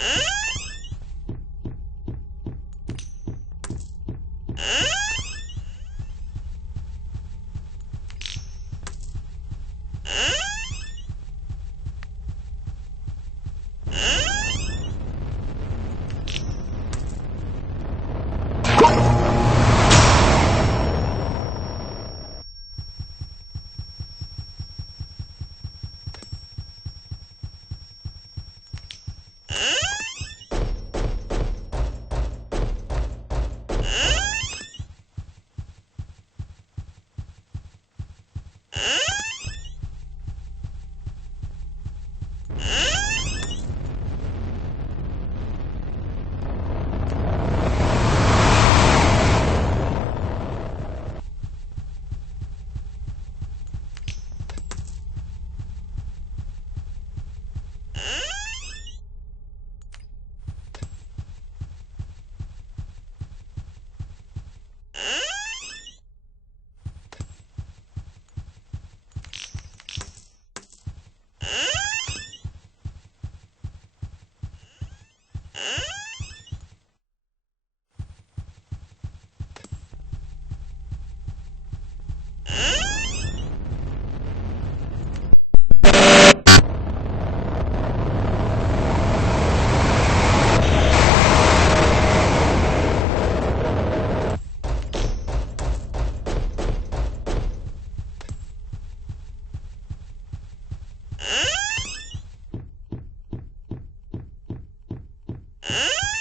Huh? Huh?